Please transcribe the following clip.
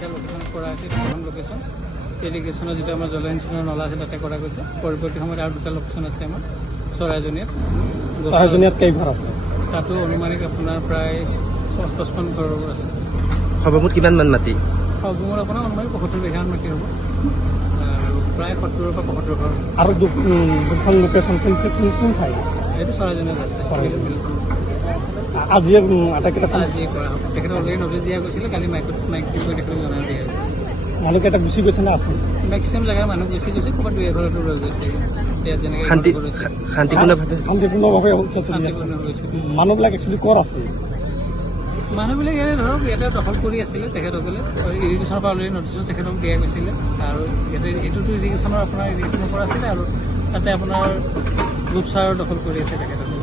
তিনিটা লোকেশ্যনত কৰা হৈছে। প্ৰথম লোকেশ্যন ইৰিগেশ্যনৰ যিটো আমাৰ জলসিঞ্চনৰ নলা আছে তাতে কৰা গৈছে। পৰৱৰ্তী সময়ত আৰু দুটা লোকেশ্যন আছে আমাৰ চৰাইজনীয়াত কেই ঘৰ আছে? তাতো অনুমানিক আপোনাৰ প্ৰায় 55 ঘৰৰ আছে। সৰ্বমুঠ কিমান মান মাটি? সৰ্বমুঠ আপোনাৰ অনুমানিক 75 বিঘামান মাটি হ'ব আৰু প্ৰায় 70 পৰা 75 ঘৰ। আৰু দুখন লোকেশ্যন কোন ঠাই? এইটো চৰাইজনীয়াত আছে। আজি আটাইকেইটা আজিয়ে কৰা হ'ব। তেখেতে অলৰেডি নটিচ দিয়া গৈছিলে, কালি মাইক তেখেতক জনাই দিয়া হৈছে। মানুহকেইটা গুচি গৈছে নে আছে? মেক্সিমাম জেগাৰ মানুহ গুচি গৈছে, ক'ৰবাত 2-1 ঘৰতো ৰৈ গৈছে। ইয়াত যেনেকৈ শান্তিপূৰ্ণভাৱে মানুহবিলাক একচুৱেলি ক'ত আছে? মানুহবিলাক ইয়াতে ধৰক ইয়াতে দখল কৰি আছিলে তেখেতসকলে। ইৰিগেশ্যনৰ পৰা অলৰেডি নটিচো তেখেতক দিয়া গৈছিলে আৰু ইয়াতে এইটোতো ইৰিগেশ্যনৰ আপোনাৰ ইৰিগেশ্যনৰ পৰা আছিলে আৰু তাতে আপোনাৰ ৰূপচাৰৰ দখল কৰি আছে তেখেতসকলে।